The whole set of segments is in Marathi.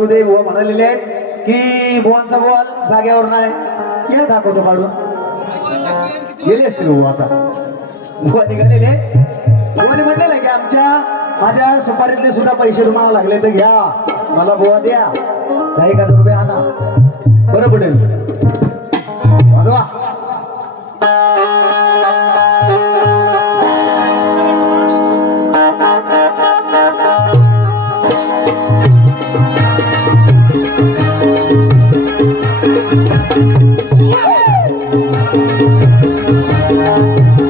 वासुदेव बुवा म्हणालेले आहेत की बुवांचा बॉल जागेवर नाही. या दाखवतो काढून. गेले असतील बुवा आता. बुवा निघालेले बुवाने म्हटलेलं की आमच्या माझ्या सुपारीतले सुद्धा पैसे तुम्हाला लागले तर घ्या. मला बुवा द्या. दहा एक हजार रुपये आणा. बरं पडेल. Thank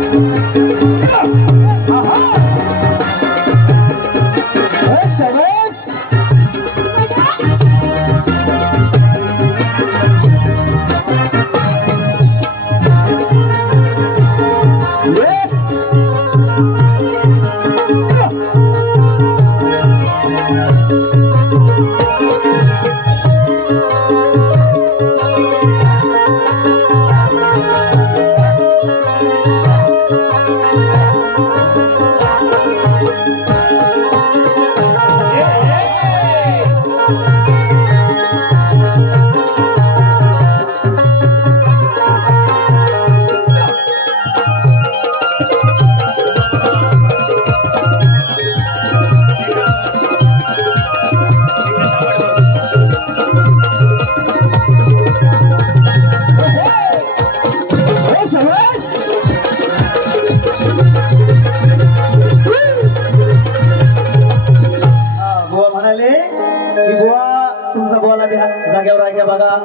तुमचा बॉल हात जाग्यावर आहे का बघा?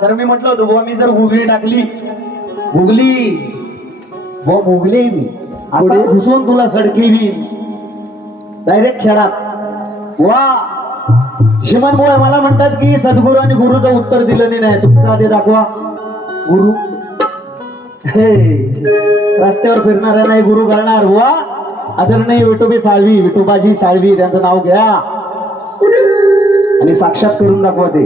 तर मी म्हटलं होतं बुवा मी जर गुगली टाकली गुगली बुवा गुगली मी असं घुसून तुला सडकेवीन डायरेक्ट खेळात. बुवा शिमन बुवा मला म्हणतात की सद्गुरू आणि गुरुचं उत्तर दिलं नाही तुमचं आधी दाखवा. गुरु. हे रस्त्यावर फिरणाऱ्या नाही गुरु करणार बुवा आदरणीय विठोबी साळवी विठोबाजी साळवी त्यांचं नाव घ्या. आणि साक्षात करून दाखवा ते.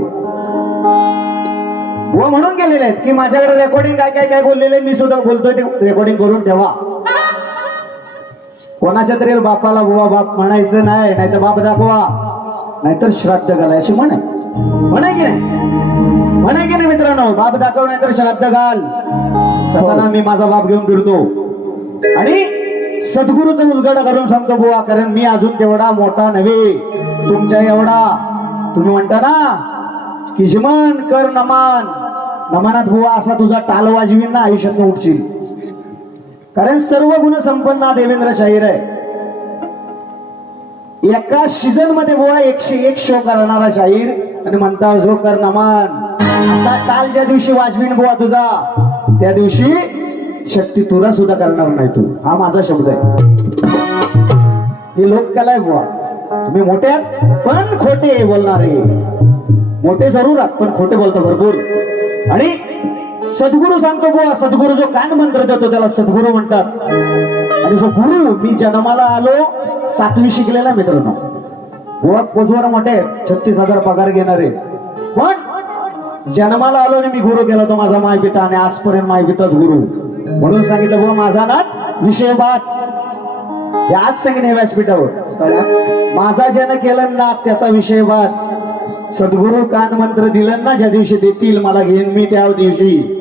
बुवा म्हणून गेलेले आहेत की माझ्याकडे रेकॉर्डिंग काय काय काय बोललेले मी सुद्धा बोलतोय ते रेकॉर्डिंग करून ठेवा. कोणाच्या तरी बापाला बुवा बाप म्हणायचं नाही नाहीतर बाप दाखवा. नाहीतर श्राद्ध घाला अशी म्हण म्हणाय की नाही? म्हणाय की नाही मित्रांनो? बाप दाखव नाहीतर श्राद्ध घाल. तसा ना मी माझा बाप घेऊन फिरतो. आणि सद्गुरूचं उलगडा करून सांगतो बुवा कारण मी अजून तेवढा मोठा नव्हे. तुमच्या एवढा तुम्ही म्हणता ना किजमन कर नमान. नमानात बुवा असा तुझा टाल वाजवीन ना आयुष्यात उठशील. कारण सर्व गुण संपन्न हा देवेंद्र शाहीर आहे. एका सीझनमध्ये बुवा एकशे एक शो करणारा शाहीर आणि म्हणता जो कर नमान. असा टाल ज्या दिवशी वाजवीन बुवा तुझा त्या दिवशी शक्ती तुला सुद्धा करणार नाही तू. हा माझा शब्द आहे. हे लोककला आहे बुवा. तुम्ही मोठे आहात पण खोटे बोलणारे. मोठे जरूर आहात पण खोटे बोलतो भरपूर. आणि सद्गुरू सांगतो बुवा सद्गुरू जो कान मंत्र देतो त्याला सद्गुरू म्हणतात. आणि जो गुरु मी जन्माला आलो सातवी शिकलेला मित्रांनो. बुवा पोजवर मोठे छत्तीस हजार पगार घेणारे. पण जन्माला आलो आणि मी गुरु केला तो माझा माय पिता आणि आजपर्यंत माय पिताच गुरु. म्हणून सांगितलं बुवा माझा नाथ विषय बात याच आज व्यासपीठावर. माझा जन केलं ना त्याचा विषय वाद. सद्गुरु कान मंत्र दिलं ना ज्या दिवशी देतील मला घेईन मी त्या दिवशी.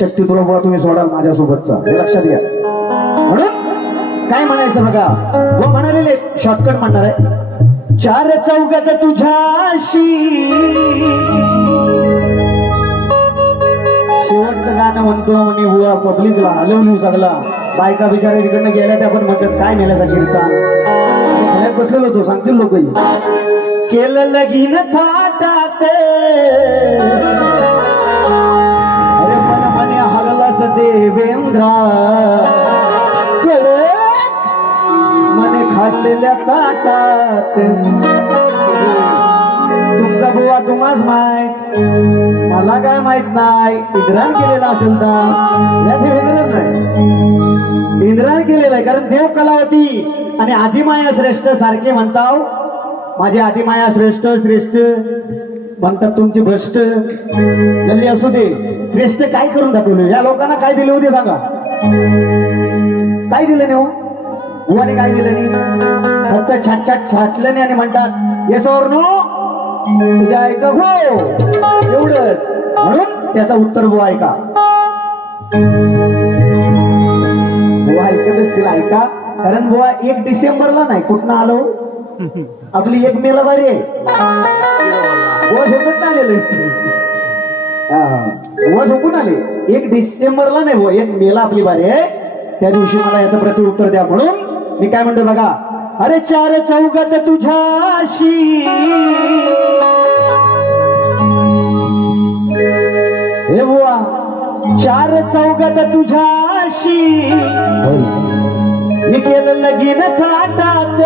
शक्ती तुला बुवा तुम्ही सोडाल माझ्यासोबतचा. हे लक्षात घ्या. म्हणून काय म्हणायचं बघा? व म्हणालेले शॉर्टकट म्हणणार आहे. चार चौकात तुझ्याशी. शेवटचं गाणं म्हणतो म्हणे बुवा पब्लिकला हलवली सगळा. बायका बिचारा तिकडनं गेल्या त्या पण म्हणतात काय मेल्याचा गिरता बाहेर बसलेलो होतो सांगतील लोक केलं लगीन थाटात. अरे मन मने हरलास देवेंद्रा कळे मने खाल्लेल्या ताटात. तुमचा बुवा तुम्हाच माहीत. मला काय माहीत नाही. इंद्रान केलेला असेल तर. या देवेंद्र नाही. इंद्रान केलेला आहे. कारण देव कला होती. आणि आदिमाया श्रेष्ठ सारखे म्हणताव माझे आदिमाया श्रेष्ठ श्रेष्ठ म्हणतात तुमची भ्रष्ट. जल्ली असू दे. श्रेष्ठ काय करून दाखवले या लोकांना काय दिले होते सांगा. काय दिलं नाही हो? बुवाने काय दिलं नाही? फक्त छाट छाट छाटलं नाही आणि म्हणतात येसोर नो म्हणजे आईचं हो. एवढंच. म्हणून त्याचा उत्तर बुवा ऐका. बुवा ऐकत असतील ऐका कारण बुवा एक डिसेंबरला नाही कुठनं आलो? आपली एक मेला बारी आहे. बुवा झोपत आलेलो इथे. हा, बुवा झोपून आले. एक डिसेंबरला नाही बुवा एक मेला आपली बारी आहे. त्या दिवशी मला याचं प्रति उत्तर द्या म्हणून. मी काय म्हणतो बघा? अरे चार चौगत तुझ्याशी. हे बुवा चार चौगत तुझ्याशी. मी केलं लगीन थाटात.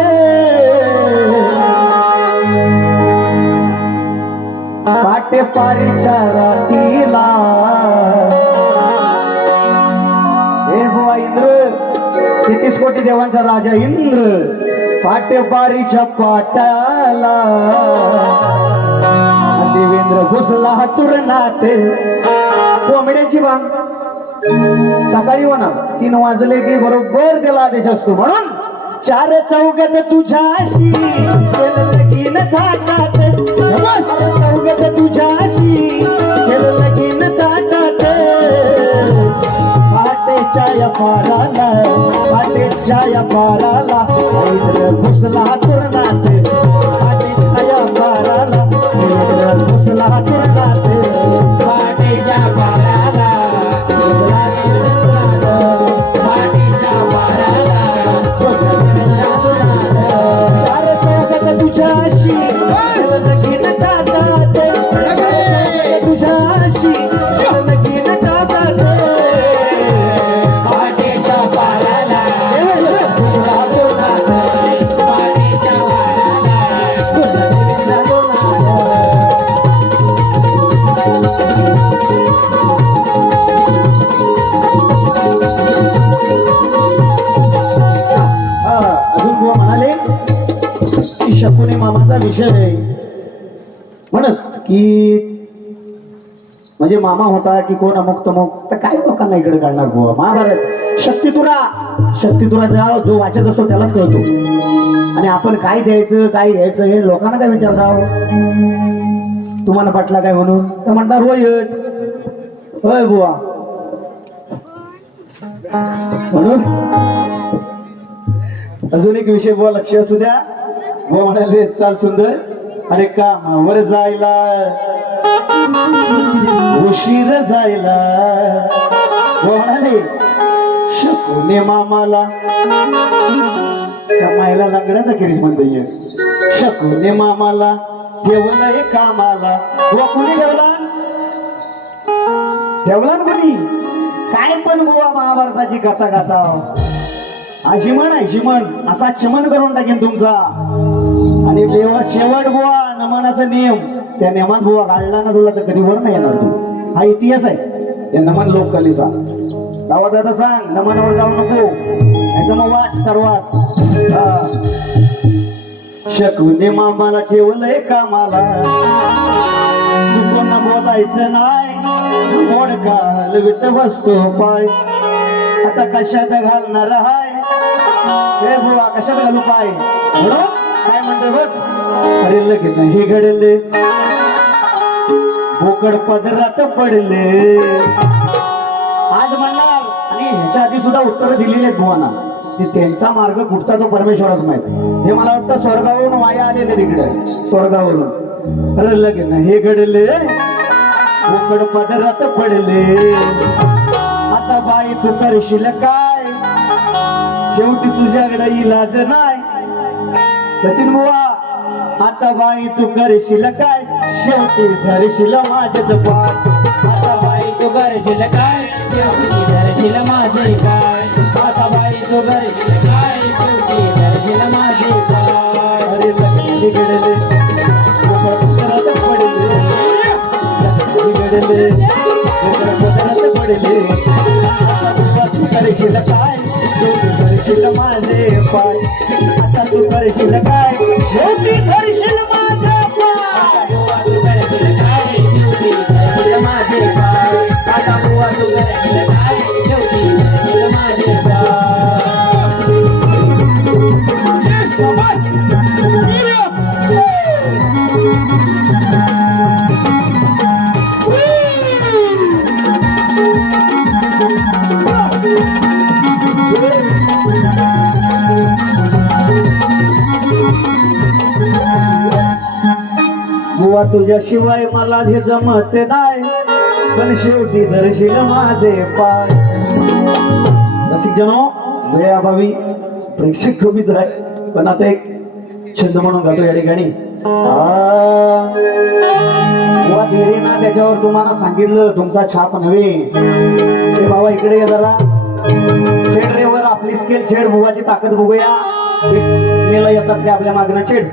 पाटे पारीच्या रातीला. हे बुवा इंद्र तेहतीस कोटी देवांचा राजा इंद्र. पाटबारीच्या पाटाला. देवेंद्र घुसला तुरणाते कोंबड्याची बांग सकाळी हो म्हणा तीन वाजले की बरोबर त्याला आदेश असतो. म्हणून चार चौघत तुझ्याशी केलं थाटात. चौघत तुझ्याशी पाटेच्या या पाराला पाटेच्या या पाराला. ऐन्द्र घुसला तुरनाथ पाटेच्या या पाराला. ऐन्द्र म्हणजे मामा होता की कोण अमुक तमुक तर काय लोकांना इकडे काढणार बुवा. महाभारत शक्तितुरा. शक्तितुराचा जो वाचक असतो त्यालाच कळतो. आणि आपण काय द्यायचं काय घ्यायचं हे लोकांना काय विचारता हो? तुम्हाला पटला काय म्हणून? तर म्हणणार होयच होय बुवा. म्हणून? अजून एक विषय बुवा लक्ष असू द्या. बुवा म्हणाले चाल सुंदर. अरे का कामावर जायला उशीर जायला. बुवा शकुने मामाला. कमायला लंगड्याचा खेरीज म्हणते शकुने मामाला ठेवलंय कामाला. बुवा कुणी ठेवला ठेवला ना कोणी? काय पण बुवा महाभारताची कथा गाता. अशी म्हण अशी म्हण असा चमन करून टाकेन तुमचा. आणि देवा शेवट बुवा नमनाचा नियम त्या नेमान बुवा घालला ना तुला तर कधी वर नाही येणार तू. हा इतिहास आहे. या नमन लोककलेचा. दावा दादा सांग नमनावर जाऊ नको. एकदम वाट सर्वात. हा. शकुने मामाला ठेवलंय कामाला. चुकून बोलायचं नाही. मोडका हलवित बसतो पाय. आता कशात घालणार हाय? हे बुवा कशात घालू पाय? म्हणून काय म्हणतो बघ? अरे लगेच हे घडले. बोकड पदरात पडले. आज म्हणणार आणि ह्याच्या आधी सुद्धा उत्तर दिलेली आहेत भुवाना ते त्यांचा मार्ग कुठचा तो परमेश्वरच माहीत. हे मला वाटतं स्वर्गावरून वाया आलेले तिकडे. स्वर्गावरून. अरे लगेच हे घडले. बोकड पदरात पडले. आता बाई तू करशील काय? शेवटी तुझ्याकडे इलाज नाही. सचिन बुवा आता बाई तू करशील काय? शेवटी धरशील माझ्याच पाठ. आता बाई तू करशील काय? शेवटी धरशील माझे काय? आता बाई तू करशील काय? शेवटी धरशील माझे काय? अरे बिघडले. बिघडले. पडले करशील काय? शेवटी धरशील माझे पाय आता तू करशील काय? शेवटी तुझ्याशिवाय मला हे जमत नाही. पण शेवटी दर्शील माझे पाय. रसिक जनो वेळेअभावी प्रेक्षक कमीच आहे. पण आता एक छंद म्हणून गातो या ठिकाणी. ना त्याच्यावर तुम्हाला सांगितलं तुमचा छाप नव्हे. ते बाबा इकडे ये जरा. छेड रेवर आपली स्केल छेड. बुवाची ताकद बघूया. मेला येतात का आपल्या मागणं छेड.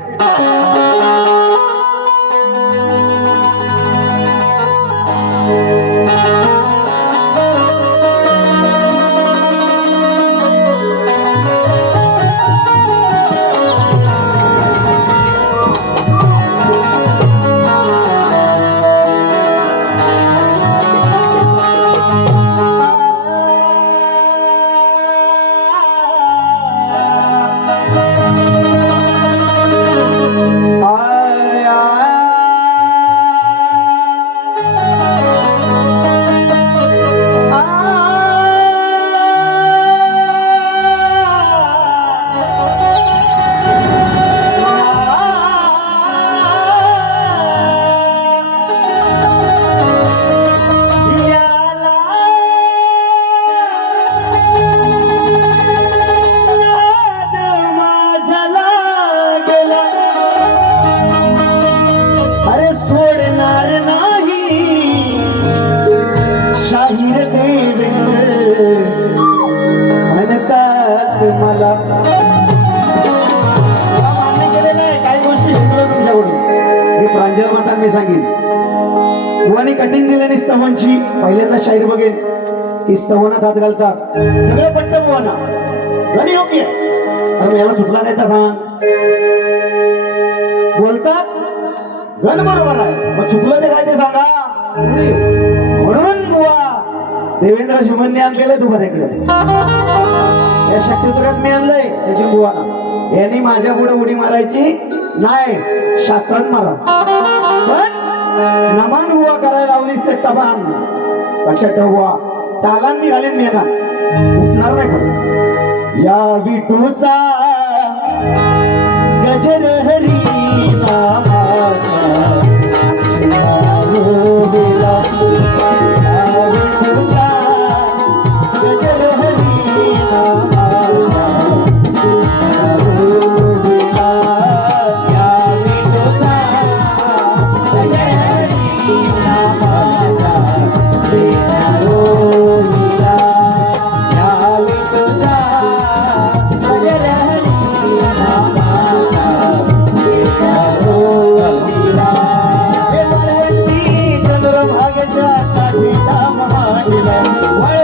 झाली योग्य. अरे याला चुकला नाही तर सांग. बोलतात गण बरोबर आहे. मग चुकलं ते काय ते सांगा. म्हणून बुवा देवेंद्र शिवनने आणलेलं तू इकडे. या शक्तीतुऱ्यात मी आणलंय सचिन बुवाला. यांनी माझ्या पुढे उडी मारायची नाही शास्त्रात मारा. पण नमान बुवा करायला लावलीस ते टबान लक्षात ठेव बुवा. तालान मी घालीन मी उठणार नाही या विठूचा गजर हरी We love you.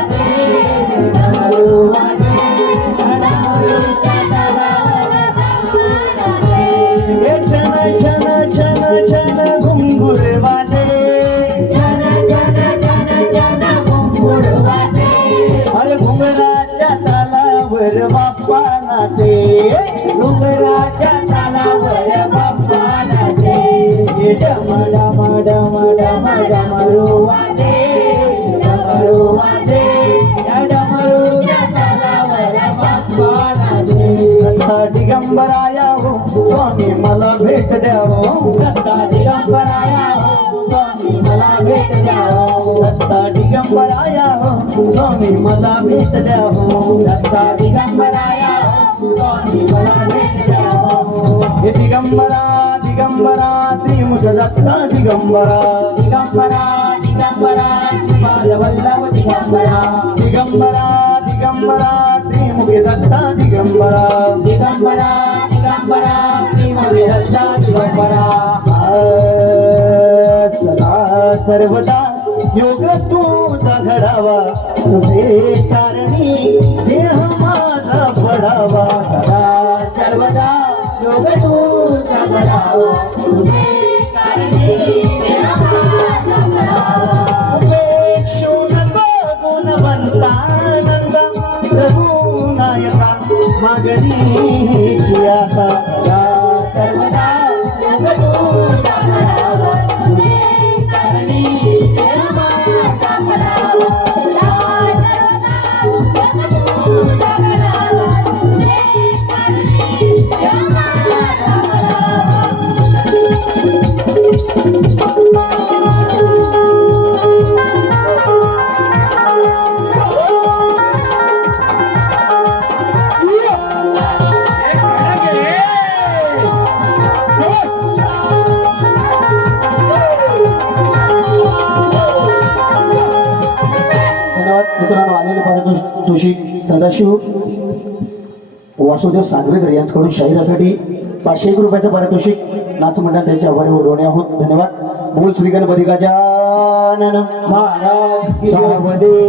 मला भेट द्यावं दत्ता दिगंबराया हो, स्वामी मला भेट द्यावं हे दिगंबरा दिगंबरा त्रिमुख दत्ता दिगंबरा. दिगंबरा दिगंबरा श्रीपाद वल्लभ दिगंबरा. दिगंबरा दिगंबरा त्रिमुख दत्ता दिगंबरा. दिगंबरा दिगंबरा श्रीमती दत्ता दिगंबरा. आ, सदा सर्वदा योग तुझा घडावा. तुझे कारणी देह माझा पडावा सदा सर्वदा योग तुझा तुझे कारणी देह माझा नको प्रभू नायका आता सदा वासुदेव सांगवेकर यांच्याकडून शाहिरासाठी पाचशे एक रुपयाचं पारितोषिक नाच मंडळ त्यांच्या आभारी ऋणी आहोत. धन्यवाद. बोल श्री गणपती गजानन महाराज की जय. भगवते